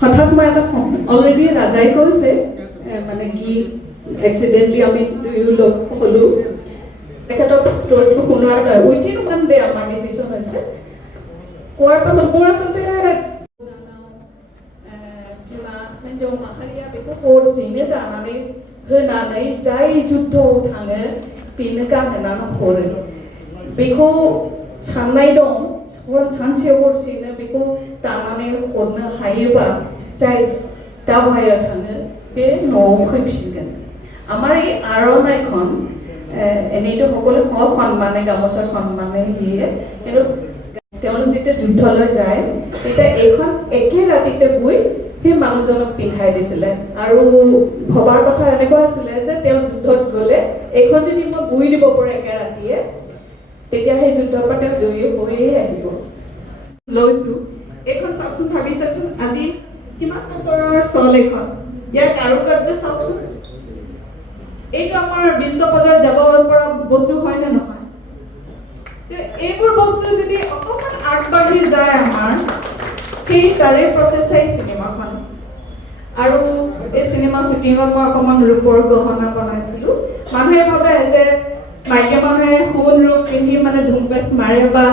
হঠাৎ মই এটা অলৰেডি ৰাজাই কৈছে মানে কি এক্সিডেণ্টলি আমি দুয়ো লগ হ'লোঁ তেখেতক ষ্টৰিটো শুনোৱাৰ উইথিন 1 ডে আমাৰ ডিচিশ্যন হৈছে কোৱাৰ পাছত মোৰ আচলতে हिन्जाव माहारिया बेखौ हरसेयैनो दानानै होनानै जाय जुद्धआव थाङो बेनो गानहोनानै हरो बेखौ साननाय दं सानसे हरसेयैनो बेखौ दानानै हरनो हायोबा जाय दावहायाव थाङो बे न'आव फैफिनगोन আমাৰ এই আৰণাইখন এনেইতো সকলো সন্মানে গামোচাৰ সন্মানে দিয়ে কিন্তু তেওঁলোক যেতিয়া যুদ্ধলৈ যায় তেতিয়া এইখন একে ৰাতিতে বৈ সেই মানুহজনক পিন্ধাই দিছিলে আৰু ভবাৰ কথা এনেকুৱা আছিলে যে তেওঁ যুদ্ধত গ'লে এইখন যদি মই বৈ দিব পাৰোঁ একে ৰাতিয়ে তেতিয়া সেই যুদ্ধৰ পৰা তেওঁ জয়ী হৈয়ে আহিব লৈছোঁ এইখন চাওকচোন ভাবি চাওকচোন আজি কিমান বছৰৰ চল এইখন ইয়াৰ কাৰুকাৰ্য চাওকচোন এইটো আমাৰ বিশ্ব পৰ্যায়ত যাব পৰা বস্তু হয় নে নহয় এইবোৰ বস্তু যদি অকণমান আগবাঢ়ি যায় আমাৰ সেই তাৰে প্ৰচেষ্টাই চিনেমাখন আৰু এই চিনেমা শ্বুটিঙত মই অকণমান ৰূপৰ গহনা বনাইছিলোঁ মানুহে ভাবে যে মাইকী মানুহে সোণ ৰূপ পিন্ধি মানে ধুমপেচ মাৰে বা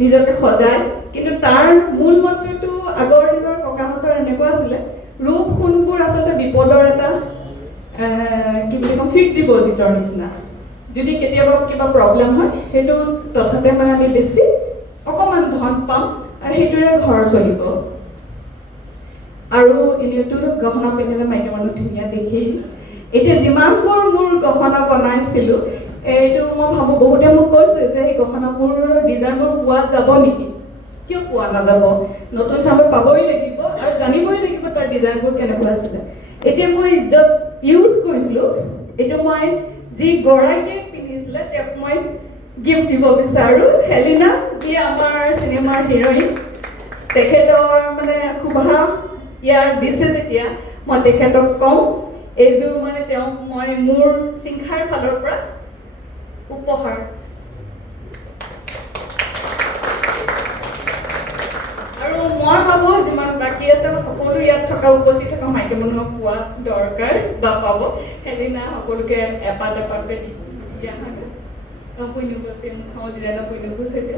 নিজকে সজায় কিন্তু তাৰ মূল মন্ত্ৰটো আগৰ দিনৰ ককাহঁতৰ এনেকুৱা আছিলে ৰূপ সোণবোৰ আচলতে বিপদৰ এটা কি বুলি কম ফিক্সড ডিপজিটৰ নিচিনা যদি কেতিয়াবা কিবা প্ৰব্লেম হয় সেইটো তথাপি মানে আমি বেছি অকণমান ধন পাম আৰু সেইটোৰে ঘৰ চলিব আৰু এনেওতো গহনা পিন্ধিলে মাইকী মানুহ ধুনীয়া দেখি এতিয়া যিমানবোৰ মোৰ গহনা বনাইছিলোঁ এইটো মই ভাবোঁ বহুতে মোক কৈছে যে সেই গহনাবোৰ ডিজাইনবোৰ পোৱা যাব নেকি কিয় পোৱা নাযাব নতুন চামে পাবই লাগিব আৰু জানিবই লাগিব তাৰ ডিজাইনবোৰ কেনেকুৱা আছিলে এতিয়া মই য'ত ইউজ কৰিছিলোঁ এইটো মই যি গৰাকীয়ে পিন্ধিছিলে তেওঁক মই গিফ্ট দিব বিচাৰোঁ হেলিনা যি আমাৰ চিনেমাৰ হিৰইন তেখেতৰ মানে শুভা ইয়াৰ দিছে যেতিয়া মই তেখেতক কওঁ এইযোৰ মানে তেওঁক মই মোৰ চিংখাৰ ফালৰ পৰা উপহাৰ আৰু মই ভাবোঁ যিমান বাকী আছে সকলো ইয়াত থকা উপস্থিত থকা মাইকী মানুহক পোৱা দৰকাৰ বা পাব হেলিনা সকলোকে এপাত এপাতকৈ দিয়া হয় পুণ্যৱতী মুখাও জিৰাণা পুণ্যবোৰ সৈতে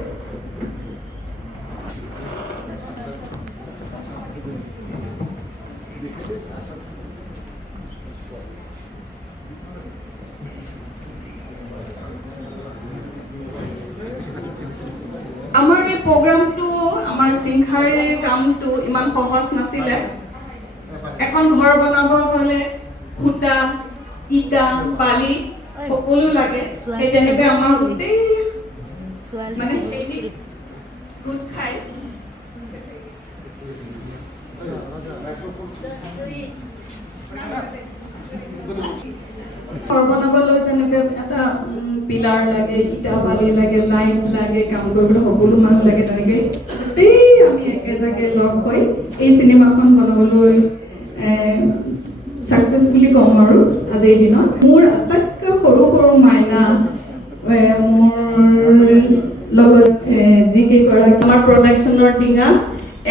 আমাৰ এই প্ৰগ্ৰামটো আমাৰ চিংখাৰ কামটো ইমান সহজ নাছিলে এখন ঘৰ বনাবৰ হ'লে সূতা ইটা বালি সকলো লাগে সেই তেনেকৈ আমাৰ গোটেই মানে সেইটি গোট খাই ঘৰ বনাবলৈ যেনেকৈ এটা পিলাৰ লাগে ইটা বালি লাগে লাইট লাগে কাম কৰিবলৈ সকলো মানুহ লাগে তেনেকৈ গোটেই আমি একেজাগে লগ হৈ এই চিনেমাখন বনাবলৈ ছাকচেছ বুলি ক'ম আৰু আজিৰ দিনত মোৰ আটাইতকৈ সৰু সৰু মাইনা মোৰ লগত যিকেইগৰাকী আমাৰ প্ৰডাকশ্যনৰ টিঙা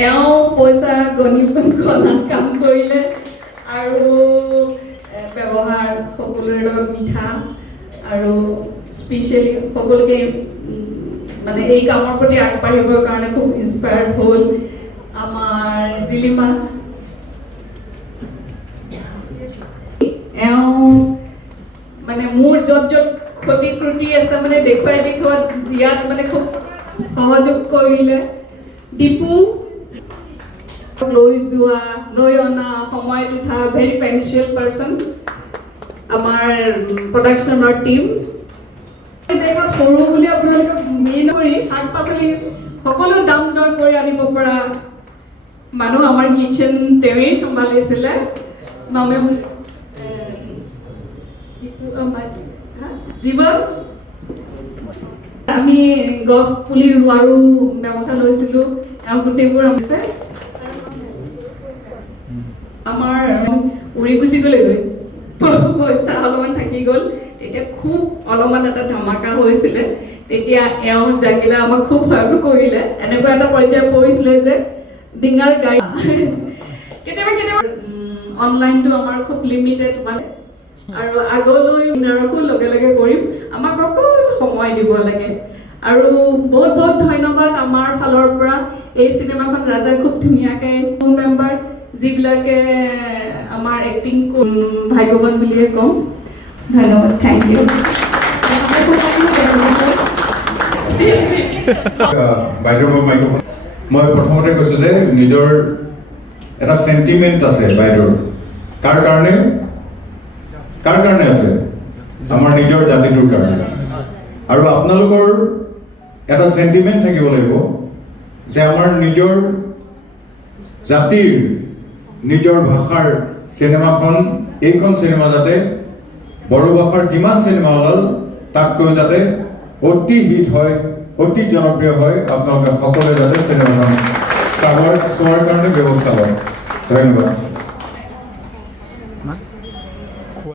এওঁ পইচা গণাত কাম কৰিলে আৰু ব্যৱহাৰ সকলোৰে লগত মিঠা আৰু স্পেচিয়েলি সকলোকে মানে এই কামৰ প্ৰতি আগবাঢ়িবৰ কাৰণে খুব ইনস্পায়াৰ্ড হ'ল আমাৰ জিলিমা এওঁ মানে মোৰ য'ত য'ত ক্ষতি ত্ৰুটি আছে মানে দেখুৱাই ইয়াত মানে খুব সহযোগ কৰিলে দীপু লৈ যোৱা লৈ অনা সময়ত উঠা ভেৰি পেনচুৱেল পাৰ্চন আমাৰ প্ৰডাকশ্যনৰ টীম দেশত সৰু বুলি আপোনালোকক মেইন কৰি শাক পাচলি সকলো দাম দৰ কৰি আনিব পৰা মানুহ আমাৰ কিটচেন তেওঁৱেই চম্ভালিছিলে মামে জীৱন আমি গছ পুলি ৰোৱাৰো ব্যৱস্থা লৈছিলোঁ আৰু গোটেইবোৰ আছে আমাৰ উৰি গুচি গ'লেগৈ পইচা অলপমান থাকি গ'ল তেতিয়া খুব অলপমান এটা ধামাকা হৈছিলে তেতিয়া এওঁ জাগিলে আমাক খুব ভয় কৰিলে এনেকুৱা এটা পৰ্যায় পৰিছিলে যে ডিঙাৰ গাড়ী কেতিয়াবা অনলাইনটো আমাৰ খুব লিমিটেড মানে আৰু আগলৈ নাৰকো লগে লগে কৰিম আমাক অকল সময় দিব লাগে আৰু বহুত বহুত ধন্যবাদ আমাৰ ফালৰ পৰা এই চিনেমাখন ৰাজা খুব ধুনীয়াকৈ মেম্বাৰ যিবিলাকে আমাৰ এক্টিং ভাগ্যৱান বুলিয়ে ক'ম ধন্যবাদ থেংক ইউ বাইদেউ মাইক্ৰফোন মই প্ৰথমতে কৈছোঁ যে নিজৰ এটা চেণ্টিমেণ্ট আছে বাইদেউৰ কাৰ কাৰণে আছে আমাৰ নিজৰ জাতিটোৰ কাৰণে আৰু আপোনালোকৰ এটা চেণ্টিমেণ্ট থাকিব লাগিব যে আমাৰ নিজৰ জাতিৰ নিজৰ ভাষাৰ চিনেমাখন এইখন চিনেমা যাতে বড়ো ভাষাৰ যিমান চিনেমা ওলাল তাতকৈ যাতে অতি হিট হয় অতি জনপ্ৰিয় হয় আপোনালোকে সকলোৱে যাতে চিনেমাখন চোৱাৰ কাৰণে ব্যৱস্থা লয় ধন্যবাদ